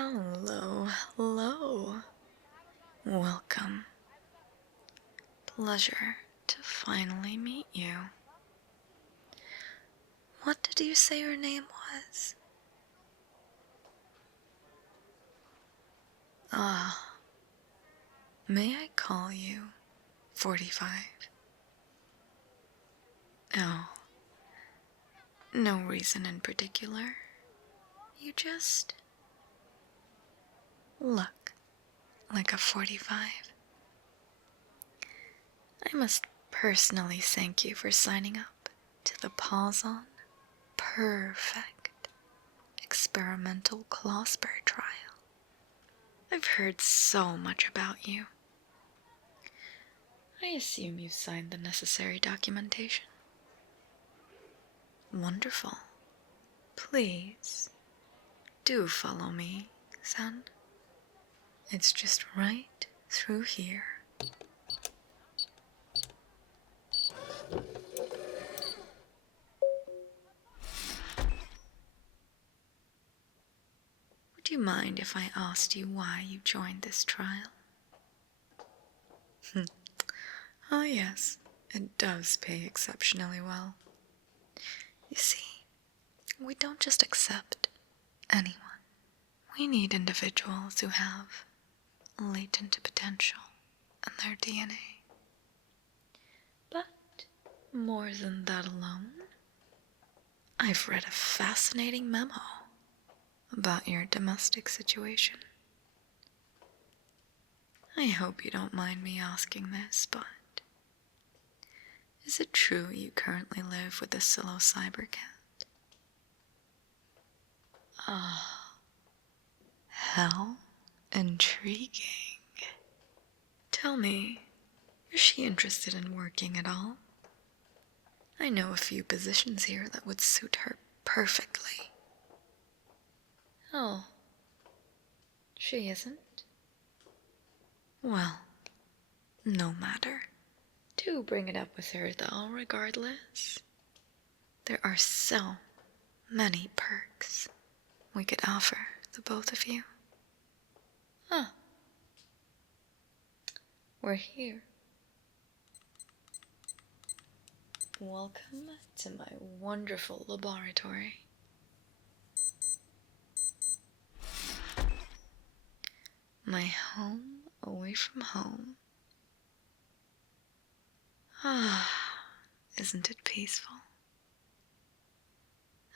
Hello, hello. Welcome. Pleasure to finally meet you. What did you say your name was? Ah, may I call you 45? Oh, no reason in particular. You just look like a 45. I must personally thank you for signing up to the Pawzons Perfect Experimental Claw Spur Trial. I've heard so much about you. I assume you signed the necessary documentation. Wonderful. Please, do follow me, son. It's just right through here. Would you mind if I asked you why you joined this trial? Oh yes, it does pay exceptionally well. You see, we don't just accept anyone. We need individuals who have latent potential in their DNA. But more than that alone, I've read a fascinating memo about your domestic situation. I hope you don't mind me asking this, but is it true you currently live with a psilocyber cat? Ah, how intriguing. Tell me, is she interested in working at all? I know a few positions here that would suit her perfectly. Oh, she isn't? Well, no matter. Do bring it up with her, though, regardless. There are so many perks we could offer the both of you. Huh. We're here. Welcome to my wonderful laboratory. My home away from home. Ah, isn't it peaceful?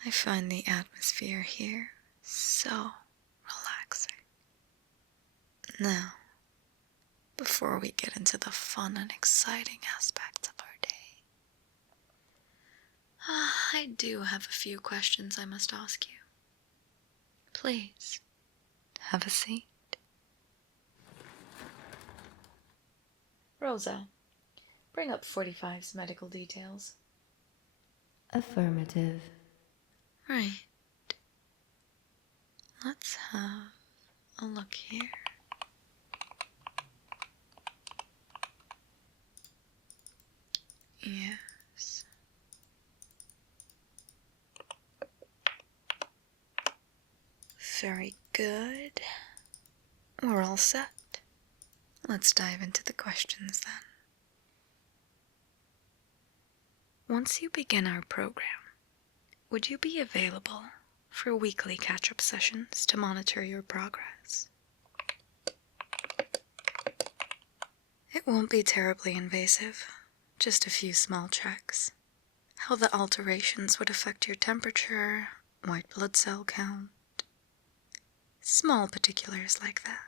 I find the atmosphere here so relaxing. Now, before we get into the fun and exciting aspects of our day, I do have a few questions I must ask you. Please, have a seat. Rosa, bring up 45's medical details. Affirmative. Right. Let's have a look here. Yes. Very good. We're all set. Let's dive into the questions then. Once you begin our program, would you be available for weekly catch-up sessions to monitor your progress? It won't be terribly invasive, just a few small checks. How the alterations would affect your temperature, white blood cell count, small particulars like that.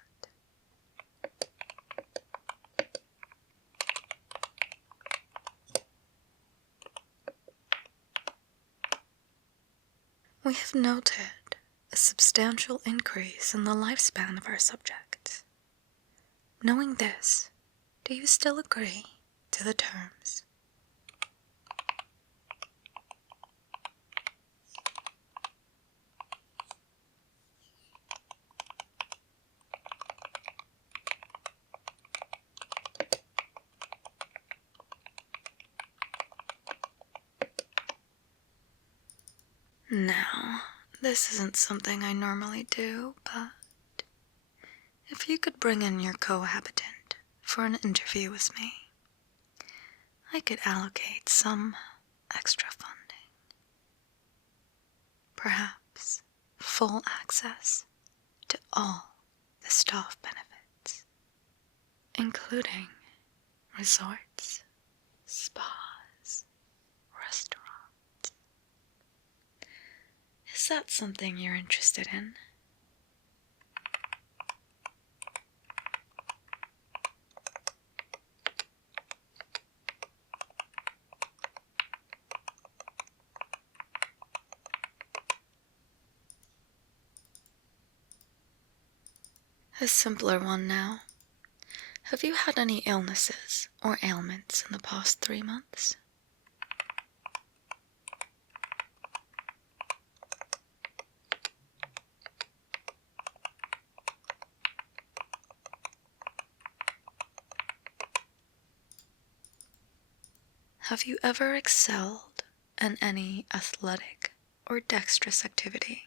We have noted a substantial increase in the lifespan of our subjects. Knowing this, do you still agree to the terms? Now, this isn't something I normally do, but if you could bring in your cohabitant for an interview with me, I could allocate some extra funding. Perhaps full access to all the staff benefits, including resorts, spas, restaurants. Is that something you're interested in? A simpler one now. Have you had any illnesses or ailments in the past 3 months? Have you ever excelled in any athletic or dexterous activity,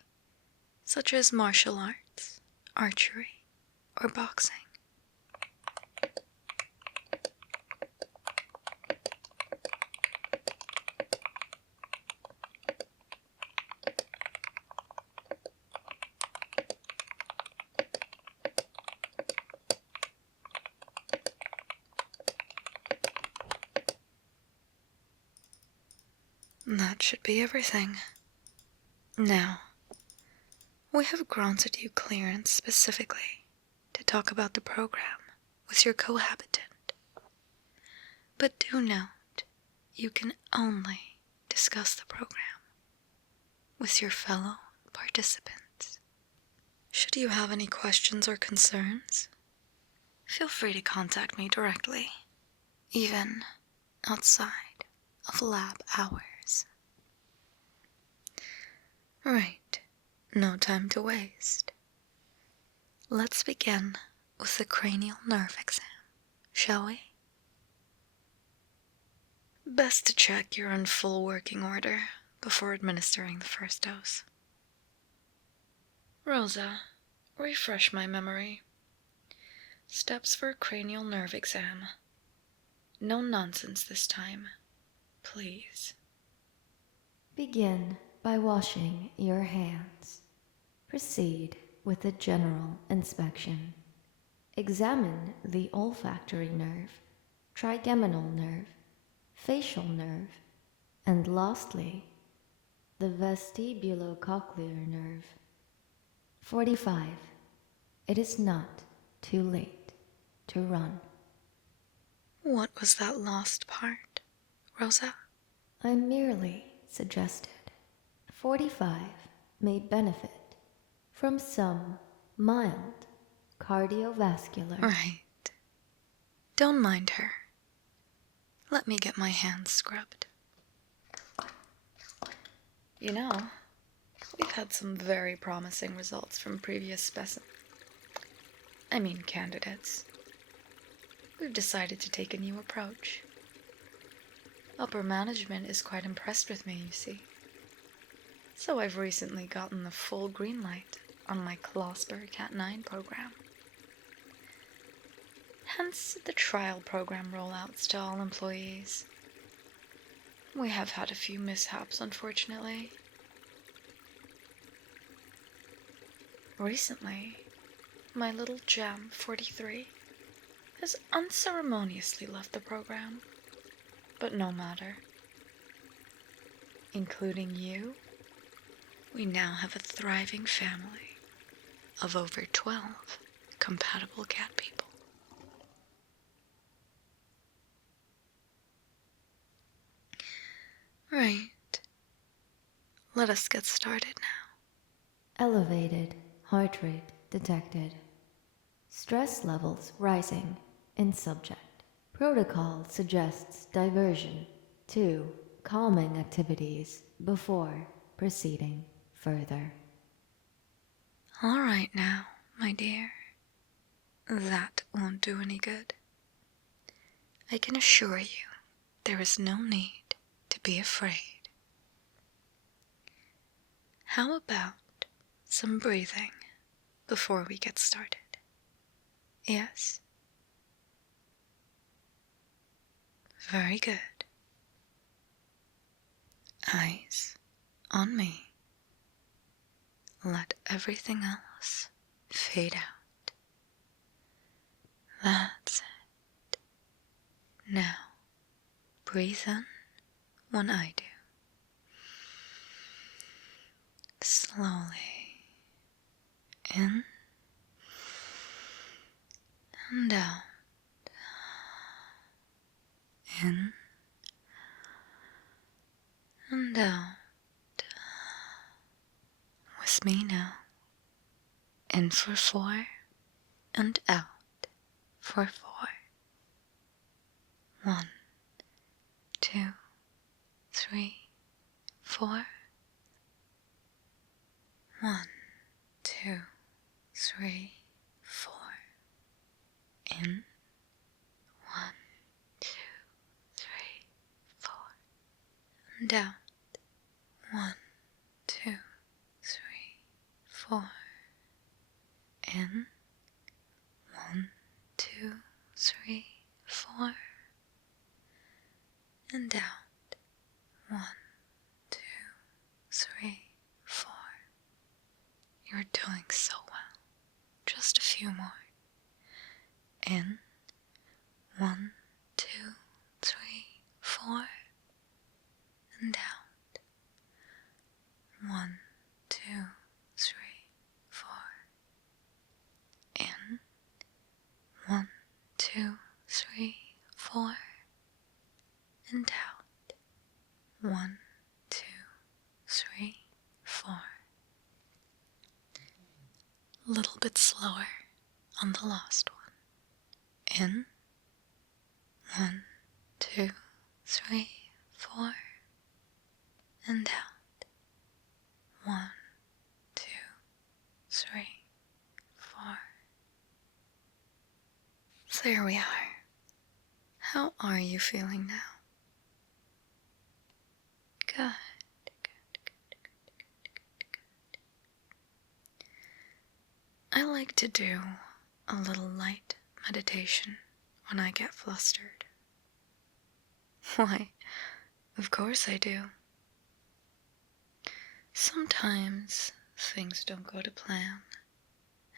such as martial arts, archery, or boxing? That should be everything. Now, we have granted you clearance specifically to talk about the program with your cohabitant. But do note, you can only discuss the program with your fellow participants. Should you have any questions or concerns, feel free to contact me directly, even outside of lab hours. Right, no time to waste. Let's begin with the cranial nerve exam, shall we? Best to check you're in full working order before administering the first dose. Rosa, refresh my memory. Steps for a cranial nerve exam. No nonsense this time, please. Begin by washing your hands. Proceed with a general inspection. Examine the olfactory nerve, trigeminal nerve, facial nerve, and lastly, the vestibulocochlear nerve. 45. It is not too late to run. What was that last part, Rosa? I merely suggested 45 may benefit from some mild cardiovascular. Right. Don't mind her. Let me get my hands scrubbed. You know, we've had some very promising results from previous candidates. We've decided to take a new approach. Upper management is quite impressed with me, you see. So I've recently gotten the full green light on my Closper Cat 9 program. Hence the trial program rollouts to all employees. We have had a few mishaps, unfortunately. Recently, my little gem, 43, has unceremoniously left the program. But no matter. Including you, we now have a thriving family of over 12 compatible cat people. Right. Let us get started now. Elevated heart rate detected. Stress levels rising in subject. Protocol suggests diversion to calming activities before proceeding further. All right now, my dear. That won't do any good. I can assure you there is no need to be afraid. How about some breathing before we get started? Yes. Very good. Eyes on me. Let everything else fade out. That's it. Now, breathe in when I do. Slowly. In and out. In and out. With me now. In for 4 and out for 4. 1, 2, 3, 4. 1, 2, 3, 4. In. 1, 2, 3, 4. And out. 1, 2, 3, 4. In. 1, 2, 3, 4. And out. 1, 2, 3, 4. You're doing so well. Just a few more. In. 1, 2, 3, 4. And out. 1, 2, 3, 4. In. 1, 2, 3, 4. And out. 1, 2, 3, 4. A little bit slower on the last one. In. 1, 2, 3, 4. And out. 1, 2, 3, 4. There we are. How are you feeling now? Good. I like to do a little light meditation when I get flustered. Why, of course I do. Sometimes things don't go to plan,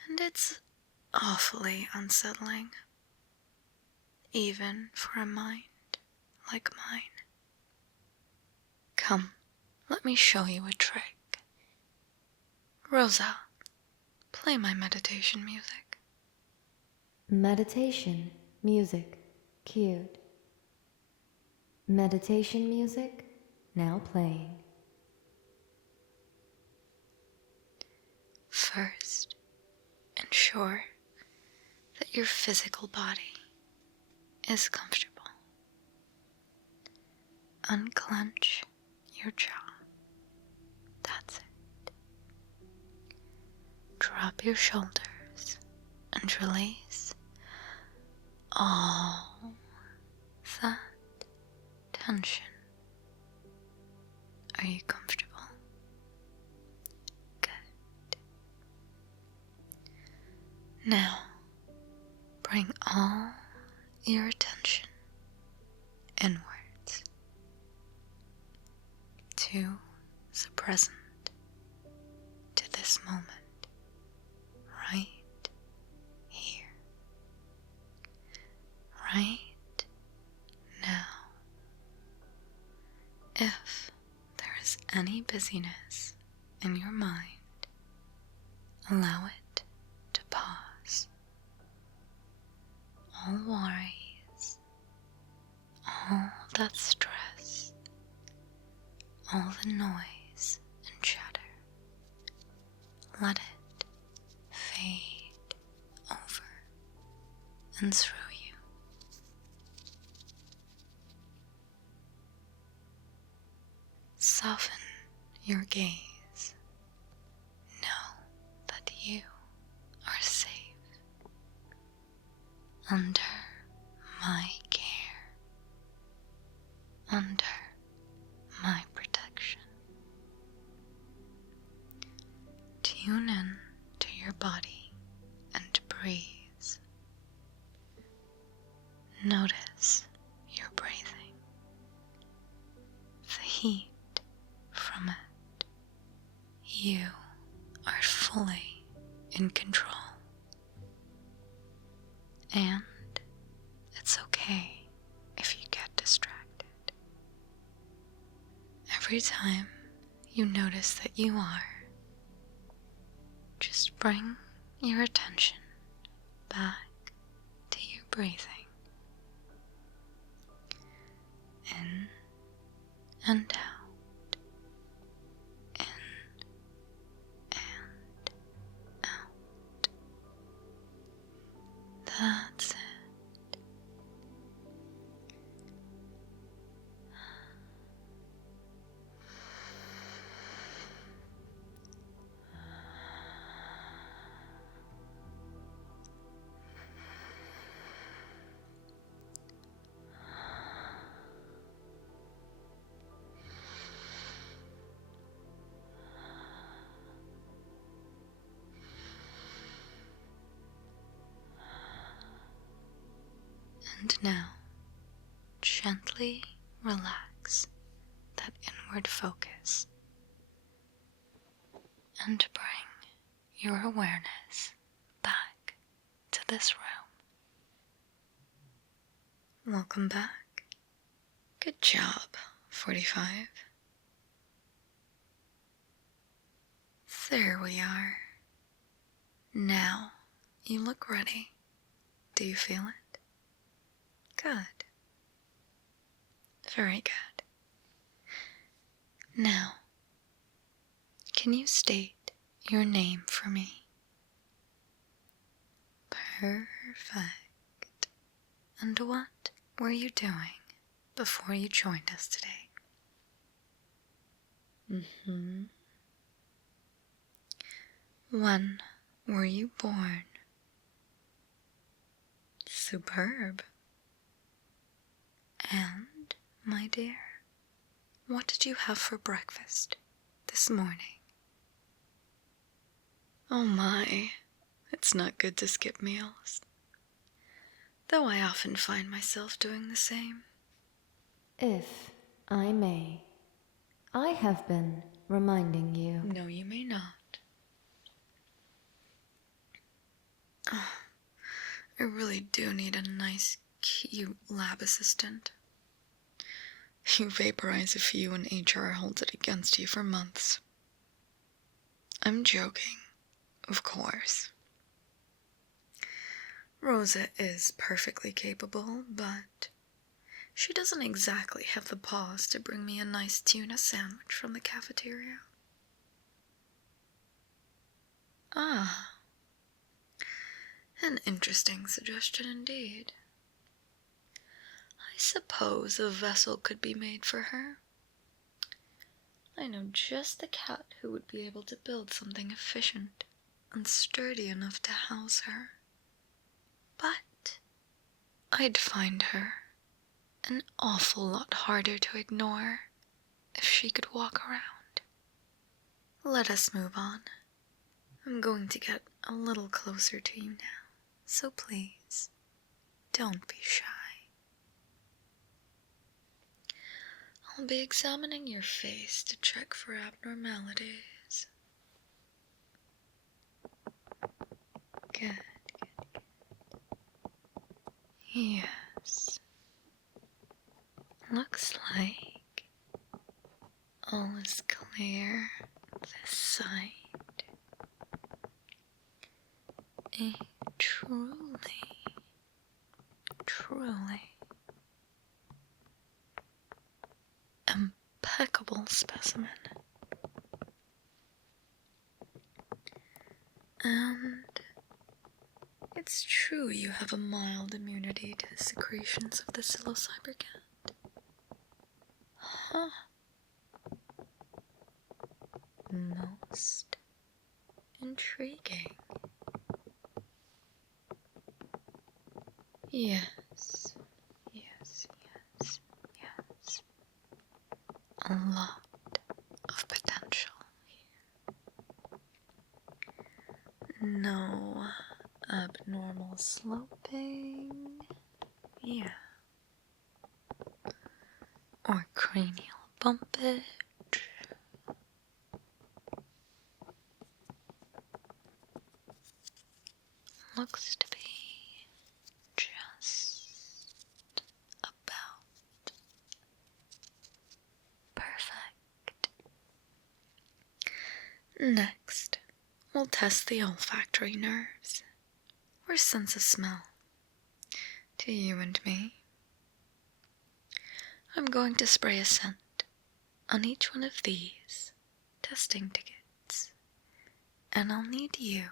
and it's awfully unsettling, even for a mind like mine. Come, let me show you a trick. Rosa, play my meditation music. Meditation music cued. Meditation music now playing. First, ensure that your physical body is comfortable. Unclench your jaw. That's it. Drop your shoulders and release all that tension. Are you comfortable? Good. Now, bring all your attention inwards to the present, to this moment, right here, right now. If there is any busyness in your mind, allow it to pause. All worries, all that stress, all the noise and chatter, let it fade over and through you. Soften your gaze. Know that you are safe under my care, under my protection. Tune in to your body and breathe Notice your breathing, the heat from it. You are fully in control. And it's okay if you get distracted. Every time you notice that you are, just bring your attention back to your breathing. In and out. In and out. That's it. And now, gently relax that inward focus and bring your awareness back to this room. Welcome back. Good job, 45. There we are. Now, you look ready. Do you feel it? Good. Very good. Now, can you state your name for me? Perfect. And what were you doing before you joined us today? When were you born? Superb. And, my dear, what did you have for breakfast this morning? Oh my, it's not good to skip meals. Though I often find myself doing the same. If I may, I have been reminding you. No, you may not. Oh, I really do need a nice, cute lab assistant. You vaporize a few and HR holds it against you for months. I'm joking, of course. Rosa is perfectly capable, but she doesn't exactly have the paws to bring me a nice tuna sandwich from the cafeteria. Ah, an interesting suggestion indeed. I suppose a vessel could be made for her. I know just the cat who would be able to build something efficient and sturdy enough to house her. But I'd find her an awful lot harder to ignore if she could walk around. Let us move on. I'm going to get a little closer to you now, so please, don't be shy. I'll be examining your face to check for abnormalities. Good. Yes. Looks like all is clear this side. A truly impeccable specimen. And it's true you have a mild immunity to the secretions of the psilocyber cat. Huh. Most intriguing. Yes. A lot of potential here. No abnormal sloping. Yeah. Or cranial bumpage. Looks to be just about perfect. Next, we'll test the olfactory nerves, or sense of smell, to you and me. I'm going to spray a scent on each one of these testing tickets, and I'll need you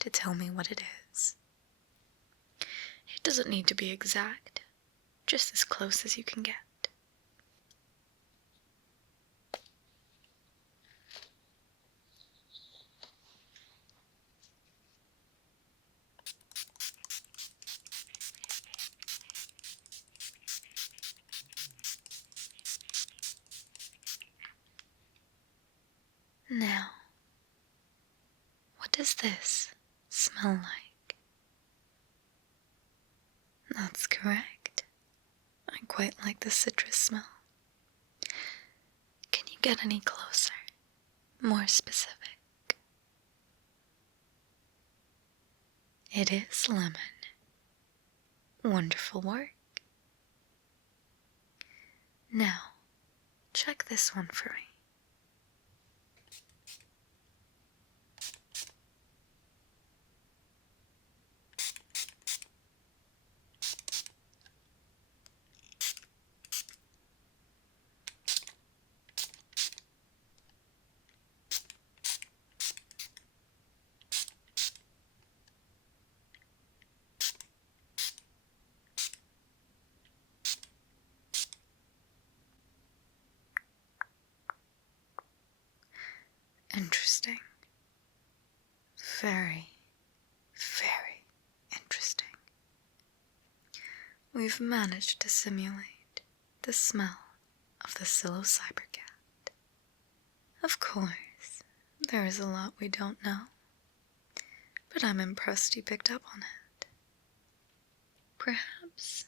to tell me what it is. It doesn't need to be exact, just as close as you can get. Now, what does this smell like? That's correct. I quite like the citrus smell. Can you get any closer? More specific? It is lemon. Wonderful work. Now, check this one for me. Interesting. Very, very interesting. We've managed to simulate the smell of the psilocyber cat. Of course, there is a lot we don't know, but I'm impressed you picked up on it. Perhaps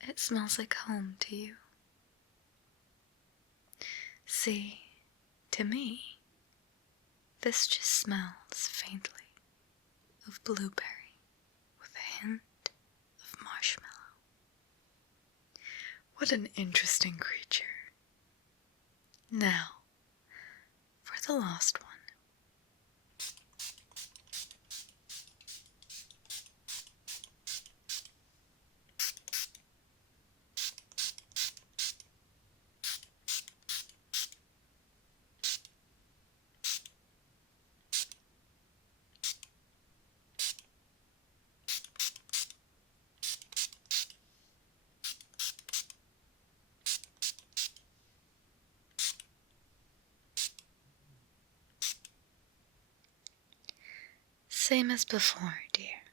it smells like home to you. See, to me, this just smells faintly of blueberry with a hint of marshmallow. What an interesting creature. Now, for the last one. Same as before, dear.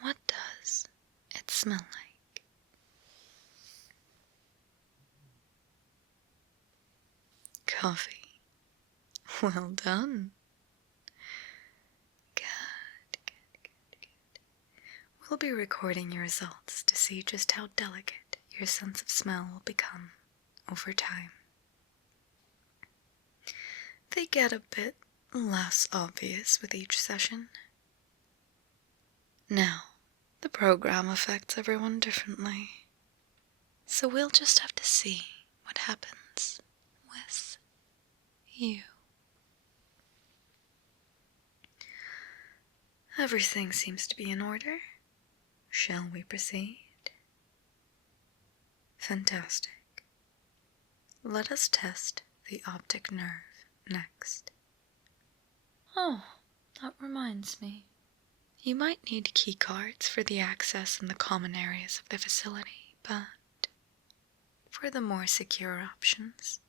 What does it smell like? Coffee. Well done. Good, good, good, good. We'll be recording your results to see just how delicate your sense of smell will become over time. They get a bit less obvious with each session. Now, the program affects everyone differently, so we'll just have to see what happens with you. Everything seems to be in order. Shall we proceed? Fantastic. Let us test the optic nerve next. Oh, that reminds me. You might need key cards for the access in the common areas of the facility, but for the more secure options,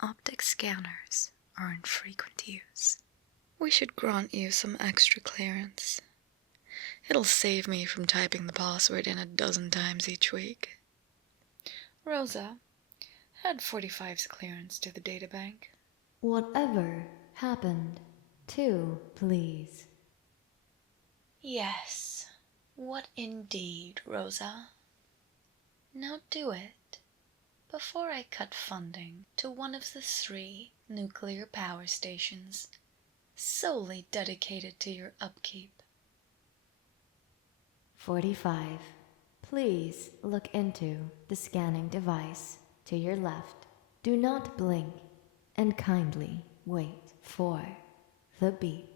optic scanners are in frequent use. We should grant you some extra clearance. It'll save me from typing the password in 12 times each week. Rosa, add 45's clearance to the databank. Whatever happened to, please? Yes, What indeed, Rosa? Now do it, before I cut funding to one of the 3 nuclear power stations solely dedicated to your upkeep. 45. Please look into the scanning device to your left. Do not blink and kindly wait for the beep.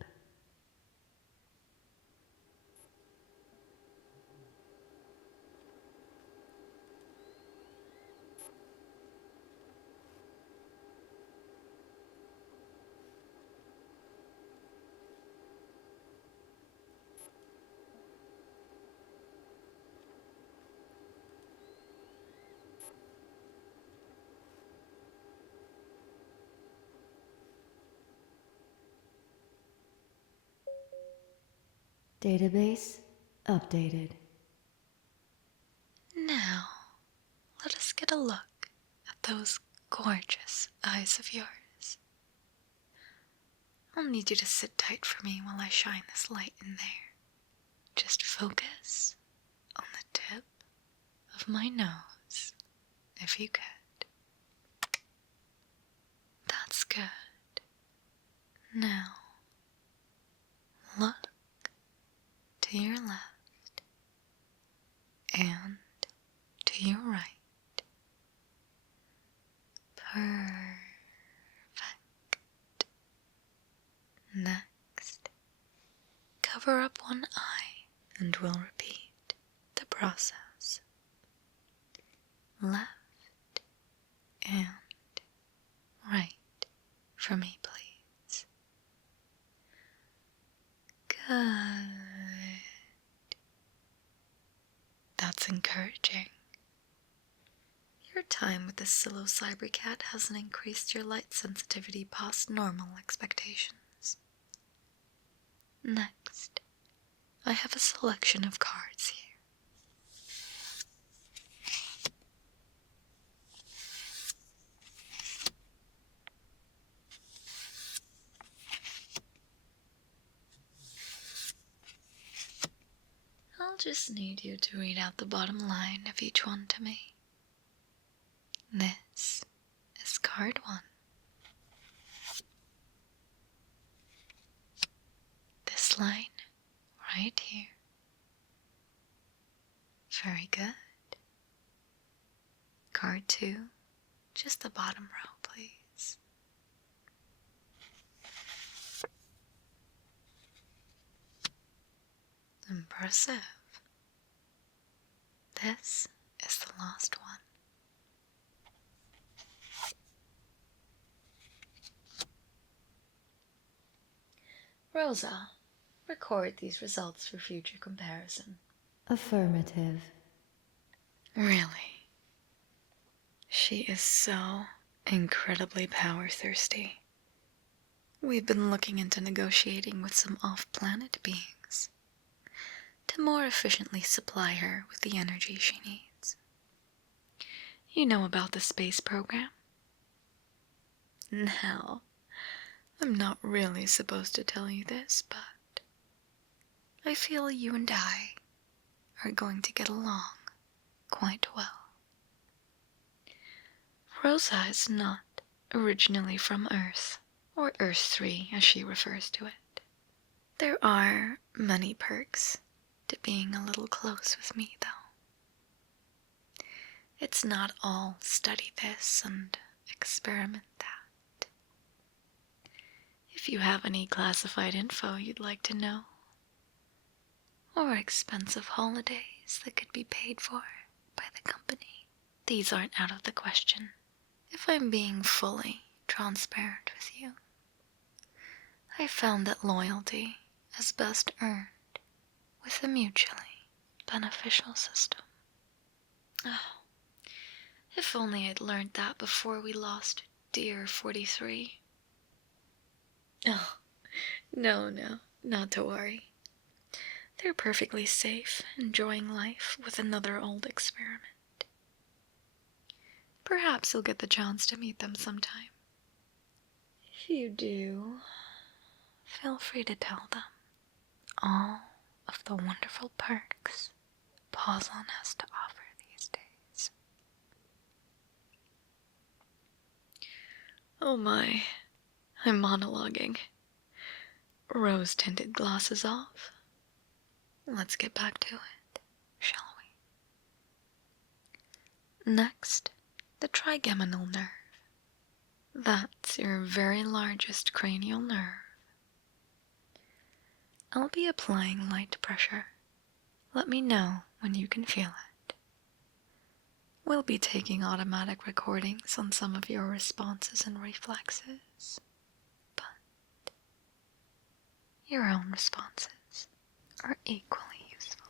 Database updated. Now, let us get a look at those gorgeous eyes of yours. I'll need you to sit tight for me while I shine this light in there. Just focus on the tip of my nose, if you could. That's good. Now, look to your left and to your right. Perfect. Next, cover up one eye and we'll repeat the process. Left and right for me, please. Good. That's encouraging. Your time with the psilocyber cat hasn't increased your light sensitivity past normal expectations. Next, I have a selection of cards here. I'll just need you to read out the bottom line of each one to me. This is card 1. This line right here. Very good. Card 2, just the bottom row, please. Impressive. This is the last one. Rosa, record these results for future comparison. Affirmative. Really? She is so incredibly power thirsty. We've been looking into negotiating with some off-planet beings to more efficiently supply her with the energy she needs. You know about the space program? Now, I'm not really supposed to tell you this, but I feel you and I are going to get along quite well. Rosa is not originally from Earth, or Earth 3 as she refers to it. There are many perks to being a little close with me, though. It's not all study this and experiment that. If you have any classified info you'd like to know, or expensive holidays that could be paid for by the company, these aren't out of the question. If I'm being fully transparent with you, I found that loyalty is best earned with a mutually beneficial system. Oh, if only I'd learned that before we lost dear 43. Oh, no, not to worry. They're perfectly safe, enjoying life with another old experiment. Perhaps you'll get the chance to meet them sometime. If you do, feel free to tell them all of the wonderful perks Pawzon has to offer these days. Oh my, I'm monologuing. Rose-tinted glasses off. Let's get back to it, shall we? Next, the trigeminal nerve. That's your very largest cranial nerve. I'll be applying light pressure. Let me know when you can feel it. We'll be taking automatic recordings on some of your responses and reflexes, but your own responses are equally useful.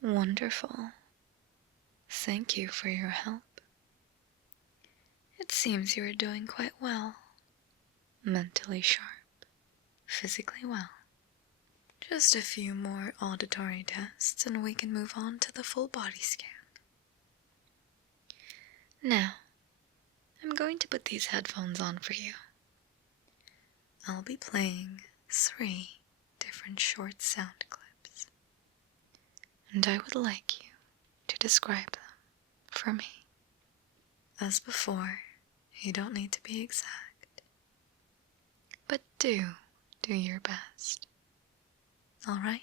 Wonderful. Thank you for your help. It seems you are doing quite well. Mentally sharp, physically well. Just a few more auditory tests and we can move on to the full body scan. Now, I'm going to put these headphones on for you. I'll be playing 3 different short sound clips, and I would like you to describe them for me. As before, you don't need to be exact, but do your best. Alright?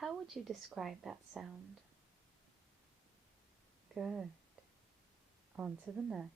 How would you describe that sound? Good. On to the next.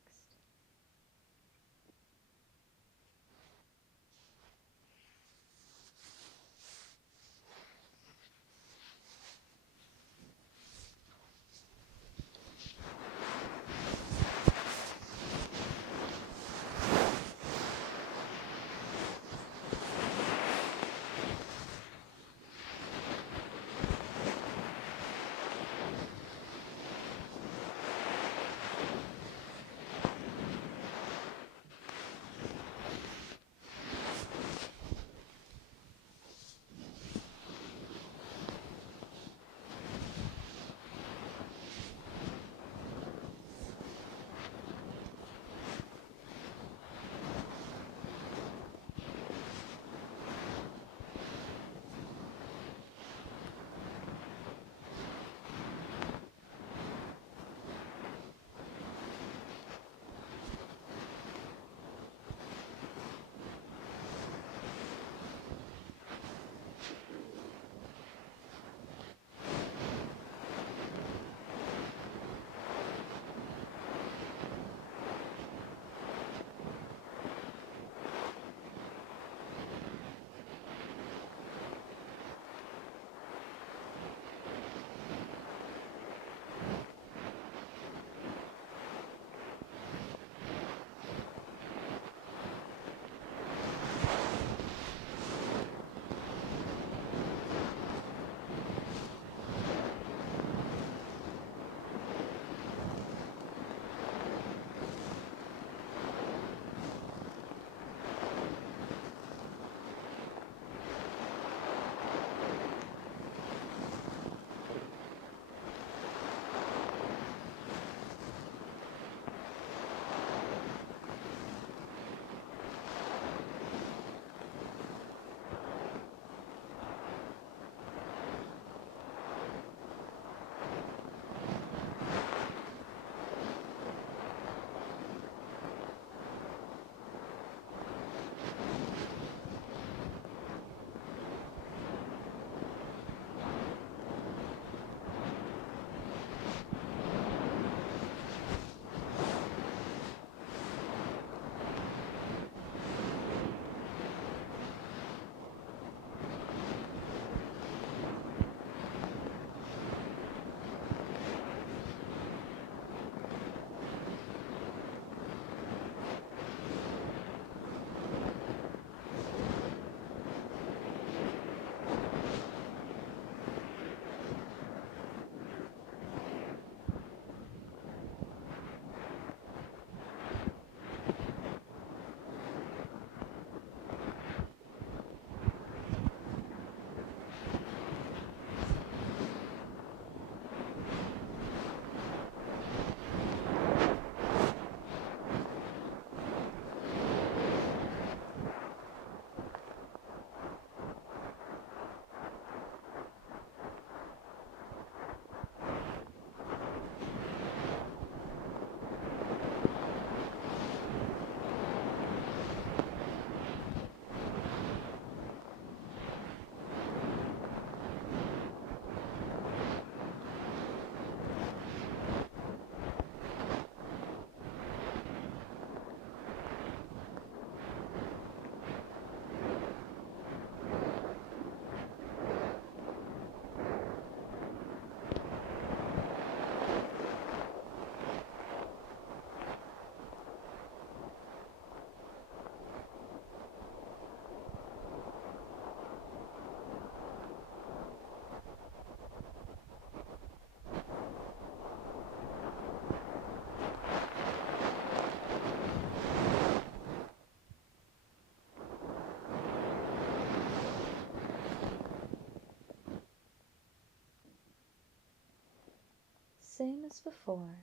Same as before.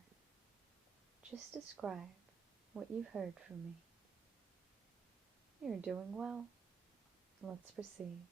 Just describe what you heard from me. You're doing well. Let's proceed.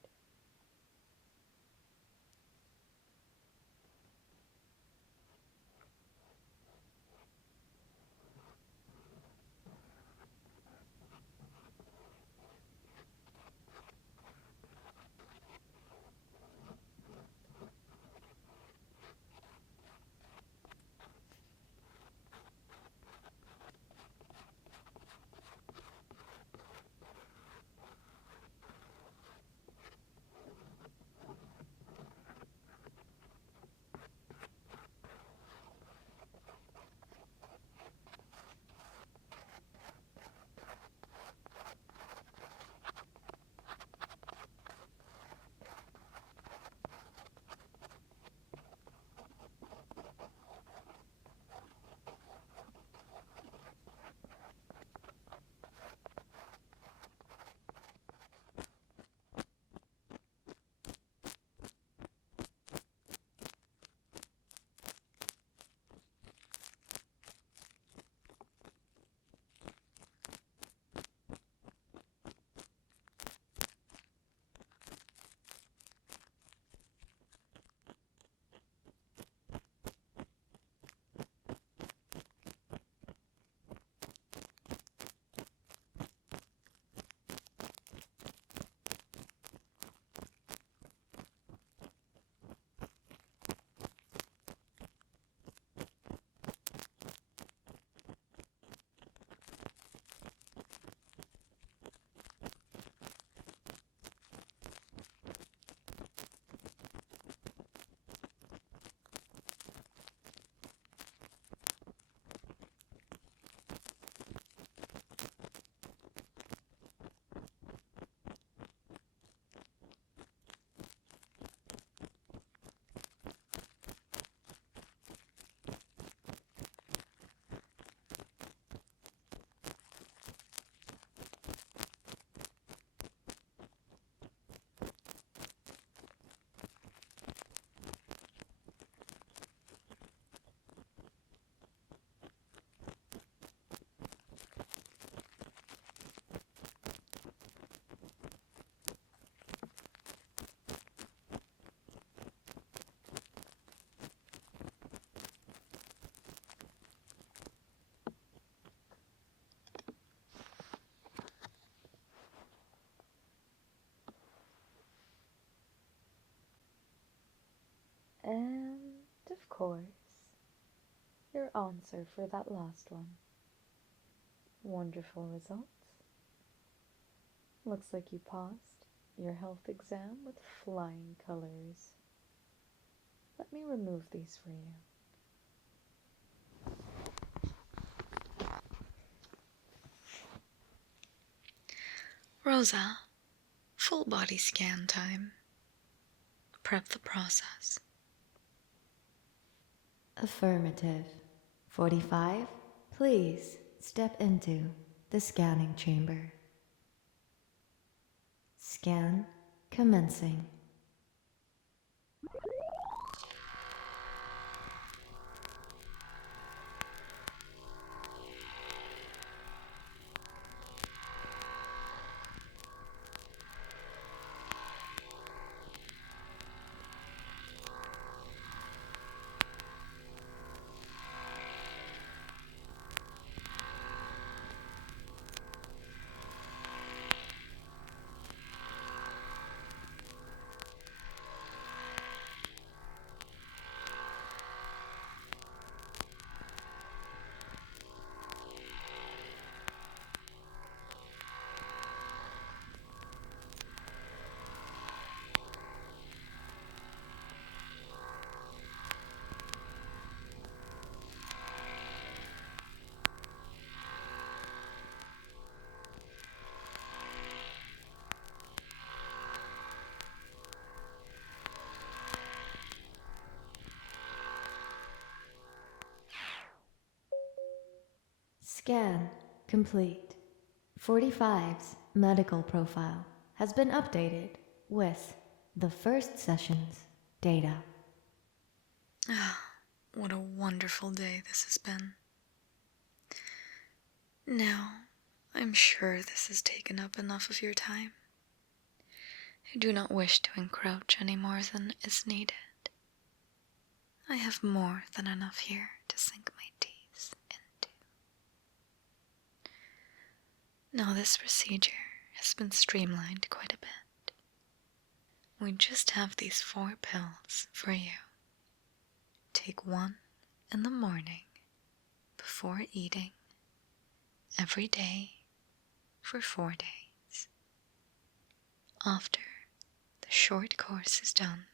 And, of course, your answer for that last one. Wonderful results. Looks like you passed your health exam with flying colors. Let me remove these for you. Rosa, full body scan time. Prep the process. Affirmative. 45, please step into the scanning chamber. Scan commencing. Scan complete. 45's medical profile has been updated with the first session's data. what a wonderful day this has been. Now, I'm sure this has taken up enough of your time. I do not wish to encroach any more than is needed. I have more than enough here to sink my teeth into. Now, this procedure has been streamlined quite a bit. We just have these 4 pills for you. Take 1 in the morning before eating every day for 4 days. After the short course is done,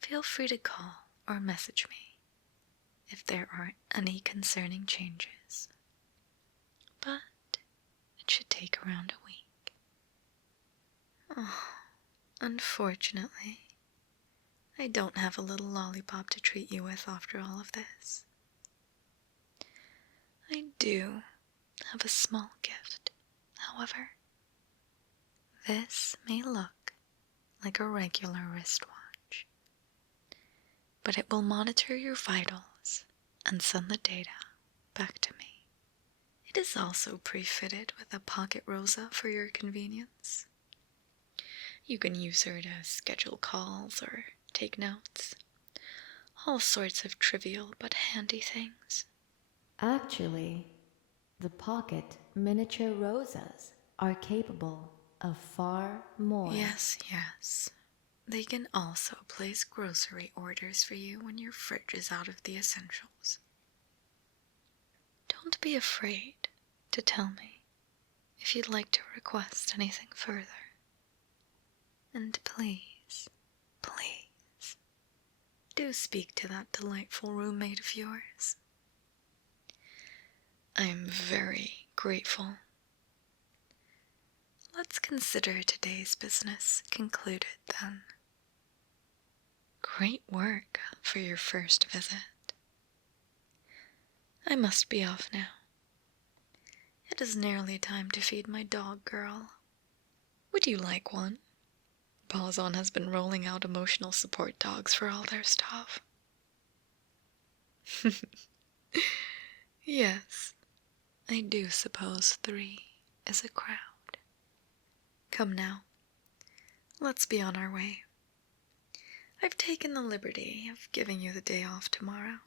feel free to call or message me if there are any concerning changes. But it should take around a week. Oh, unfortunately, I don't have a little lollipop to treat you with after all of this. I do have a small gift, however. This may look like a regular wristwatch, but it will monitor your vitals and send the data back to me. It is also pre-fitted with a pocket rosa for your convenience. You can use her to schedule calls or take notes. All sorts of trivial but handy things. Actually, the pocket miniature rosas are capable of far more. Yes. They can also place grocery orders for you when your fridge is out of the essentials. Don't be afraid to tell me if you'd like to request anything further. And please, do speak to that delightful roommate of yours. I'm very grateful. Let's consider today's business concluded then. Great work for your first visit. I must be off now. It is nearly time to feed my dog girl. Would you like one? Pawzon has been rolling out emotional support dogs for all their staff. Yes, I do suppose 3 is a crowd. Come now, let's be on our way. I've taken the liberty of giving you the day off tomorrow.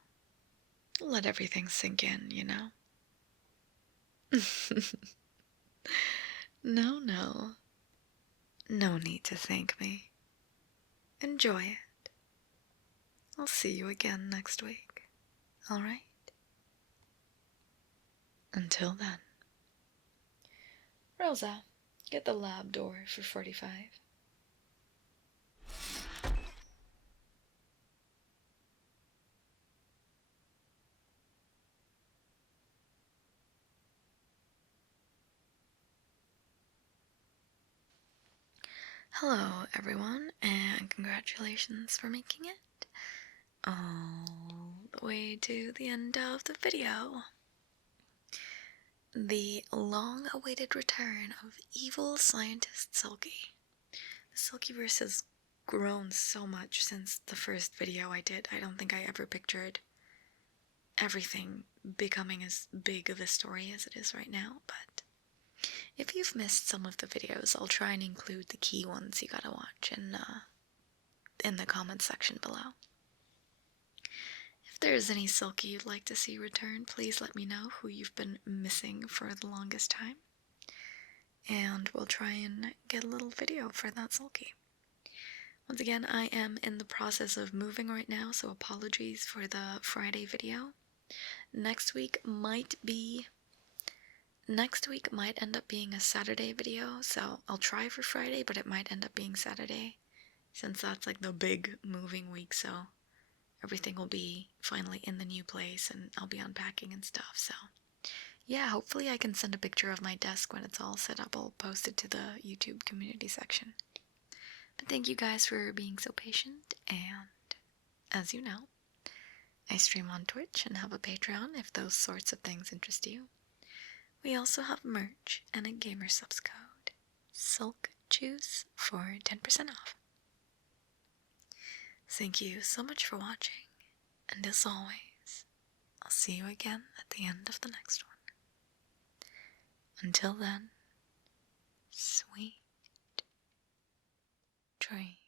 Let everything sink in, you know. No. No need to thank me. Enjoy it. I'll see you again next week, alright? Until then. Rosa, get the lab door for 45. Hello, everyone, and congratulations for making it all the way to the end of the video. The long-awaited return of evil scientist Silky. The Silkyverse has grown so much since the first video I did. I don't think I ever pictured everything becoming as big of a story as it is right now, but if you've missed some of the videos, I'll try and include the key ones you gotta watch in the comments section below. If there's any Silky you'd like to see return, please let me know who you've been missing for the longest time, and we'll try and get a little video for that Silky. Once again, I am in the process of moving right now, so apologies for the Friday video. Next week might end up being a Saturday video, so I'll try for Friday, but it might end up being Saturday, since that's like the big moving week, so everything will be finally in the new place, and I'll be unpacking and stuff, so yeah, hopefully I can send a picture of my desk when it's all set up. I'll post it to the YouTube community section. But thank you guys for being so patient, and as you know, I stream on Twitch and have a Patreon if those sorts of things interest you. We also have merch and a gamer subs code, Silk Juice, for 10% off. Thank you so much for watching, And as always, I'll see you again at the end of the next one. Until then, sweet dreams.